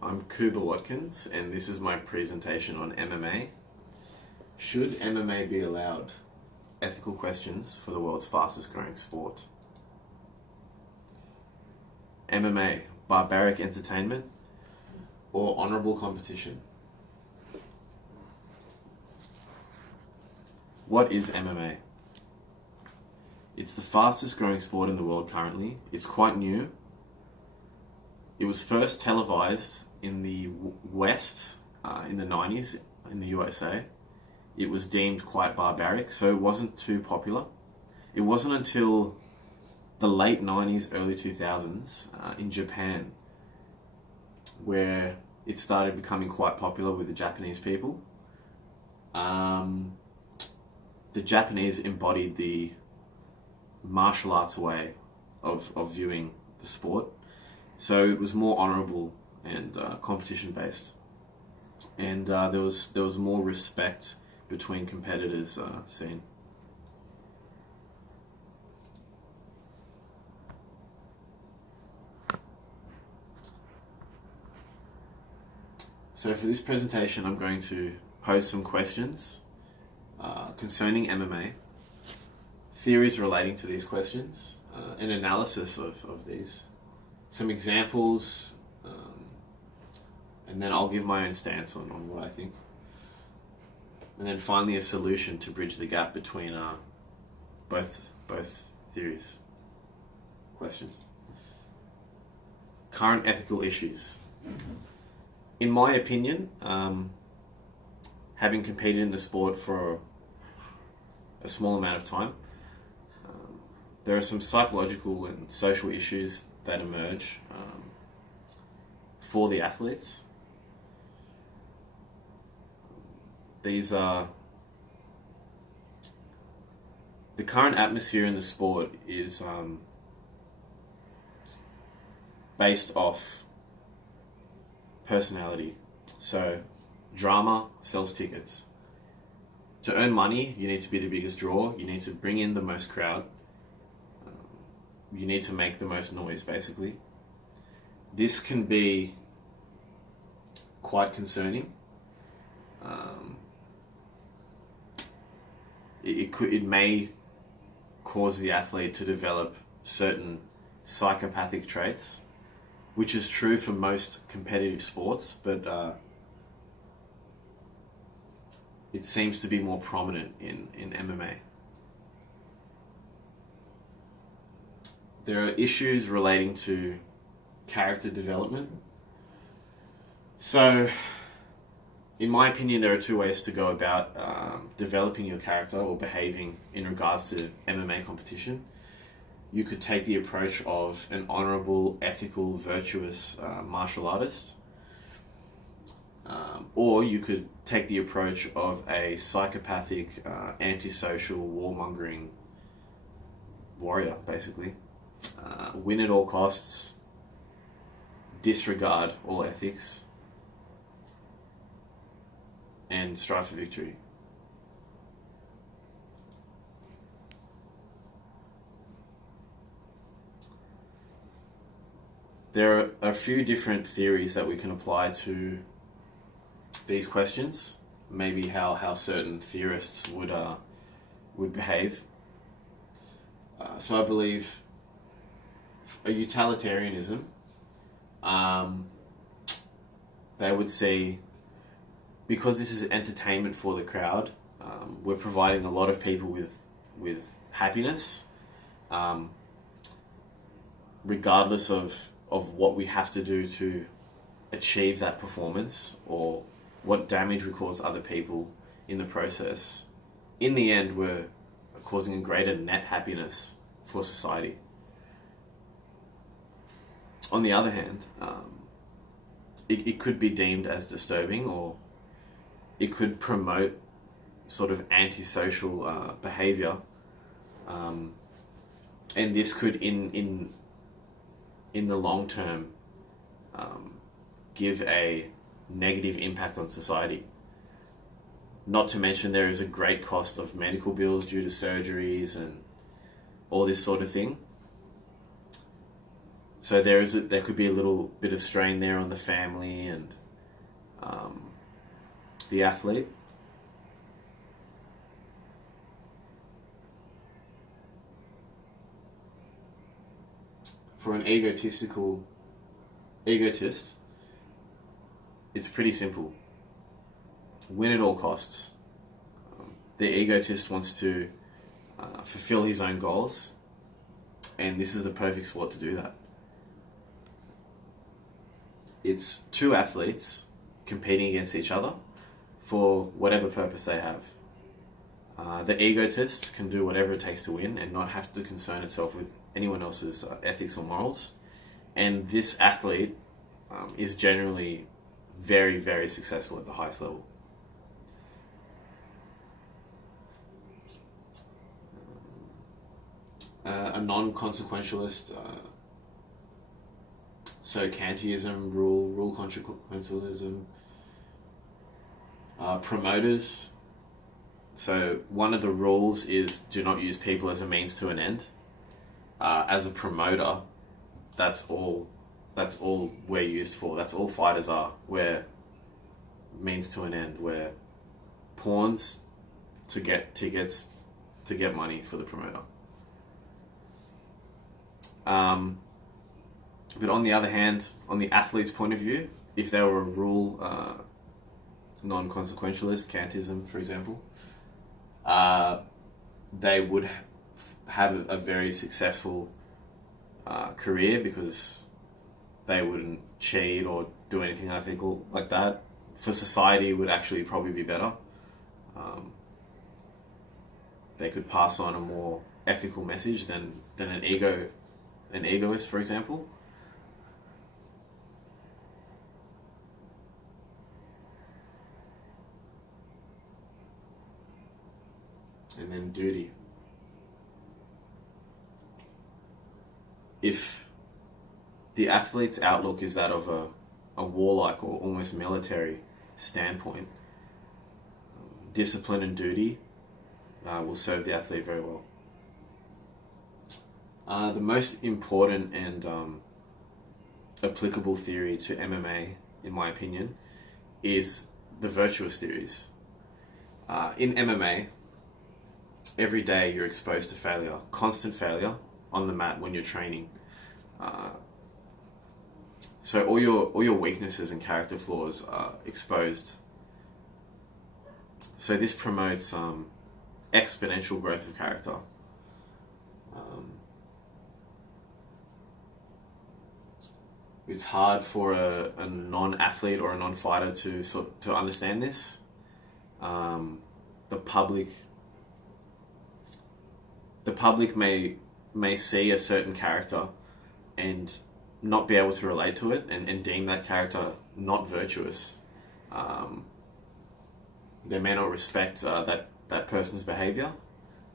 I'm Cooper Watkins, and this is my presentation on MMA. Should MMA be allowed? Ethical questions for the world's fastest growing sport. MMA, barbaric entertainment or honorable competition? What is MMA? It's the fastest growing sport in the world currently. It's quite new. It was first televised in the West in the 90s in the USA. It was deemed quite barbaric, so it wasn't too popular. It wasn't until the late 90s, early 2000s in Japan where it started becoming quite popular with the Japanese people. The Japanese embodied the martial arts way of viewing the sport. So it was more honourable and competition based, and there was more respect between competitors seen. So for this presentation, I'm going to pose some questions concerning MMA, theories relating to these questions, an analysis of these, some examples, and then I'll give my own stance on what I think. And then finally a solution to bridge the gap between both theories. Questions. Current ethical issues. In my opinion, having competed in the sport for a small amount of time, there are some psychological and social issues that emerge for the athletes. These are the current atmosphere in the sport is based off personality. So drama sells tickets. To earn money, you need to be the biggest draw. You need to bring in the most crowd. You need to make the most noise, basically. This can be quite concerning. It may cause the athlete to develop certain psychopathic traits, which is true for most competitive sports, but it seems to be more prominent in MMA. There are issues relating to character development. So, in my opinion, there are two ways to go about developing your character or behaving in regards to MMA competition. You could take the approach of an honourable, ethical, virtuous martial artist, or you could take the approach of a psychopathic, antisocial, warmongering warrior, basically. Win at all costs, disregard all ethics, and strive for victory. There are a few different theories that we can apply to these questions, maybe how certain theorists would behave. So I believe a utilitarianism, they would see, because this is entertainment for the crowd, we're providing a lot of people with happiness, regardless of what we have to do to achieve that performance or what damage we cause other people in the process. In the end, we're causing a greater net happiness for society. On the other hand, it could be deemed as disturbing, or it could promote sort of antisocial behavior, and this could, in the long term, give a negative impact on society. Not to mention there is a great cost of medical bills due to surgeries and all this sort of thing. So there could be a little bit of strain there on the family and the athlete. For an egotist, it's pretty simple. Win at all costs. The egotist wants to fulfill his own goals, and this is the perfect sport to do that. It's two athletes competing against each other for whatever purpose they have. The egotist can do whatever it takes to win and not have to concern itself with anyone else's ethics or morals. And this athlete is generally very, very successful at the highest level. A non-consequentialist, so Kantianism, rule consequentialism, promoters. So one of the rules is do not use people as a means to an end. As a promoter, that's all we're used for. That's all fighters are. We're means to an end. We're pawns to get tickets, to get money for the promoter. But on the other hand, on the athlete's point of view, if they were a rule non-consequentialist, Kantism, for example, they would have a very successful career because they wouldn't cheat or do anything unethical like that. For society, it would actually probably be better. They could pass on a more ethical message than an egoist, for example. And then duty. If the athlete's outlook is that of a warlike or almost military standpoint, discipline and duty will serve the athlete very well. The most important and applicable theory to MMA, in my opinion, is the virtuous theories. In MMA, every day you're exposed to failure, constant failure on the mat when you're training. So all your weaknesses and character flaws are exposed. So this promotes exponential growth of character. It's hard for a non-athlete or a non-fighter to understand this. The public may see a certain character and not be able to relate to it and deem that character not virtuous. They may not respect that person's behavior,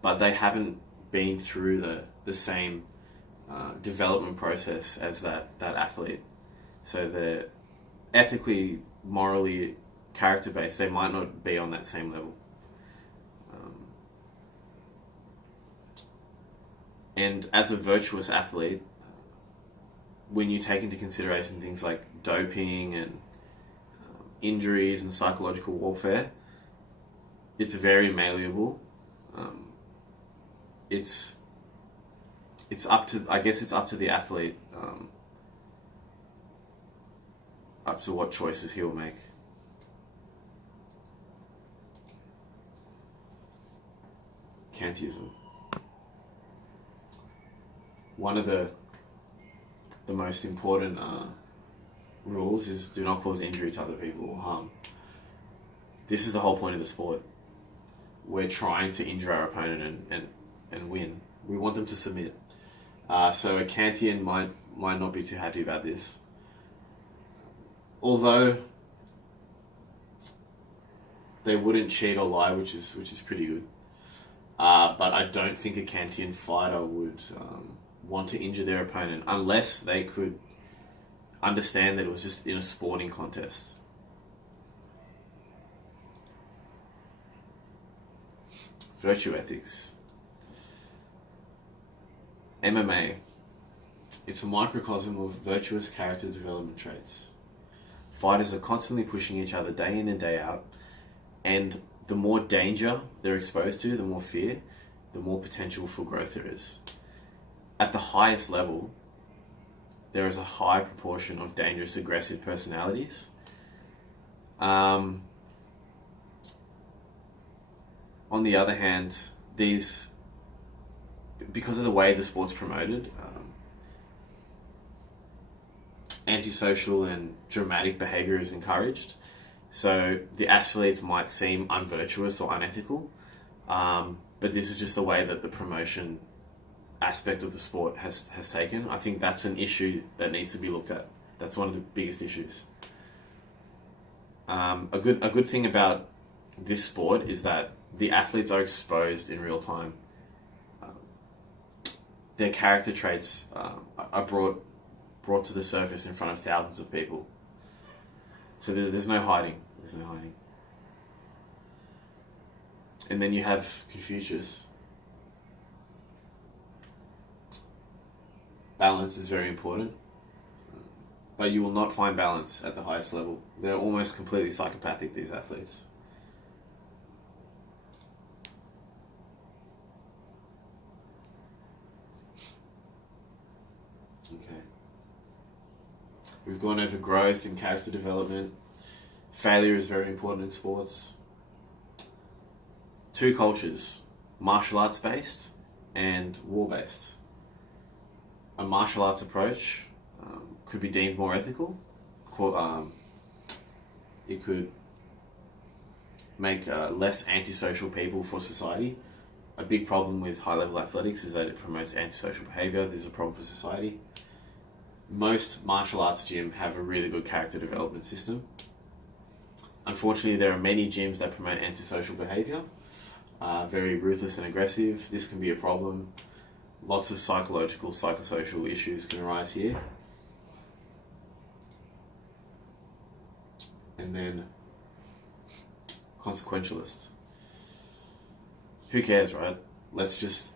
but they haven't been through the same development process as that athlete. So they're ethically, morally, character-based. They might not be on that same level. And as a virtuous athlete, when you take into consideration things like doping and injuries and psychological warfare, it's very malleable. It's up to the athlete, up to what choices he'll make. Kantism. One of the most important rules is do not cause injury to other people or harm. This is the whole point of the sport. We're trying to injure our opponent and win. We want them to submit. So a Kantian might not be too happy about this. Although they wouldn't cheat or lie, which is pretty good. But I don't think a Kantian fighter would want to injure their opponent unless they could understand that it was just in a sporting contest. Virtue ethics. MMA. It's a microcosm of virtuous character development traits. Fighters are constantly pushing each other day in and day out, and the more danger they're exposed to, the more fear, the more potential for growth there is. At the highest level, there is a high proportion of dangerous, aggressive personalities. On the other hand, these, because of the way the sport's promoted, antisocial and dramatic behavior is encouraged. So the athletes might seem unvirtuous or unethical, but this is just the way that the promotion aspect of the sport has taken. I think that's an issue that needs to be looked at. That's one of the biggest issues. A good thing about this sport is that the athletes are exposed in real time. Their character traits are brought to the surface in front of thousands of people. So there's no hiding. There's no hiding. And then you have Confucius. Balance is very important. But you will not find balance at the highest level. They're almost completely psychopathic, these athletes. Okay. We've gone over growth and character development. Failure is very important in sports. Two cultures, martial arts based and war based. A martial arts approach could be deemed more ethical. It could make less antisocial people for society. A big problem with high-level athletics is that it promotes antisocial behaviour. There's a problem for society. Most martial arts gyms have a really good character development system. Unfortunately, there are many gyms that promote antisocial behaviour, very ruthless and aggressive. This can be a problem. Lots of psychological, psychosocial issues can arise here. And then consequentialists. Who cares, right? Let's just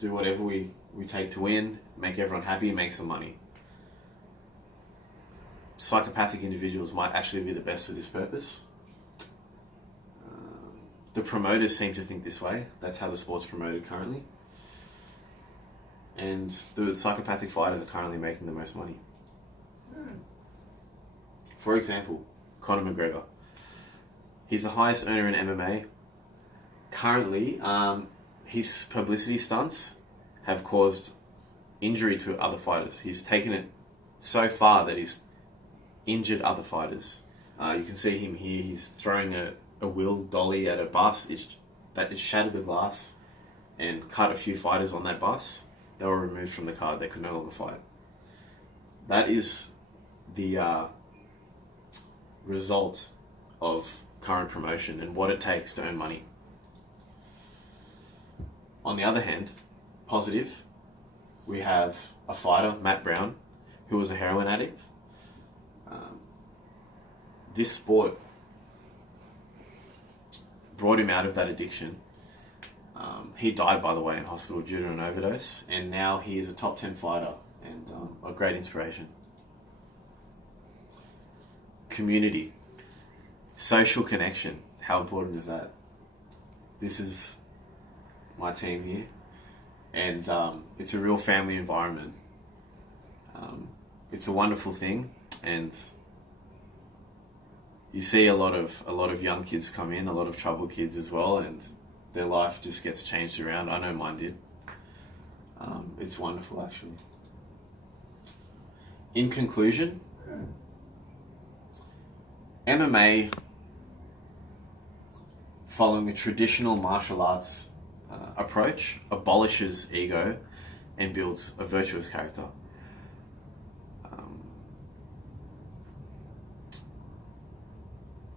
do whatever we take to win, make everyone happy, and make some money. Psychopathic individuals might actually be the best for this purpose. The promoters seem to think this way. That's how the sport's promoted currently. And the psychopathic fighters are currently making the most money. For example, Conor McGregor. He's the highest earner in MMA. Currently, his publicity stunts have caused injury to other fighters. He's taken it so far that he's injured other fighters. You can see him here. He's throwing a wheel dolly at a bus. It shattered the glass and cut a few fighters on that bus. They were removed from the card. They could no longer fight. That is the result of current promotion and what it takes to earn money. On the other hand, positive, we have a fighter, Matt Brown, who was a heroin addict. This sport brought him out of that addiction. He died, by the way, in hospital due to an overdose, and now he is a top 10 fighter and a great inspiration. Community. Social connection. How important is that? This is my team here, and it's a real family environment. It's a wonderful thing, and you see a lot of young kids come in, a lot of troubled kids as well, and their life just gets changed around. I know mine did. It's wonderful, actually. In conclusion, MMA, following a traditional martial arts approach, abolishes ego and builds a virtuous character.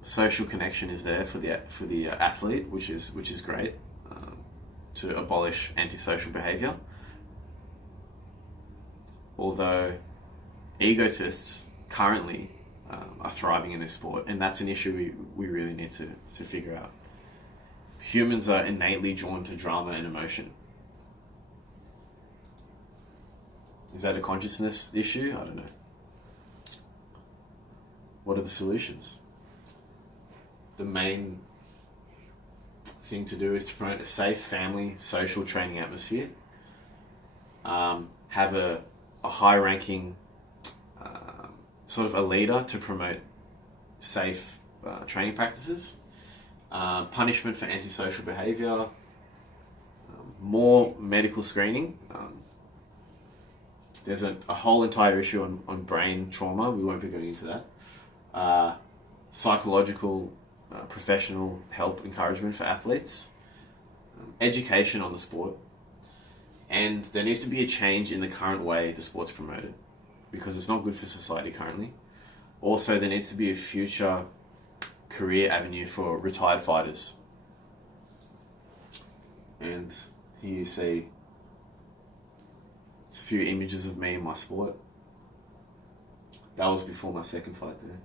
Social connection is there for the athlete, which is great, to abolish antisocial behaviour. Although egotists currently are thriving in this sport, and that's an issue we really need to figure out. Humans are innately drawn to drama and emotion. Is that a consciousness issue? I don't know. What are the solutions? The main thing to do is to promote a safe family, social training atmosphere. Have a high-ranking sort of a leader to promote safe training practices. Punishment for antisocial behaviour. More medical screening. There's a whole entire issue on brain trauma. We won't be going into that. Psychological, professional help, encouragement for athletes. Education on the sport. And there needs to be a change in the current way the sport's promoted, because it's not good for society currently. Also, there needs to be a future career avenue for retired fighters. And here you see a few images of me in my sport. That was before my second fight there.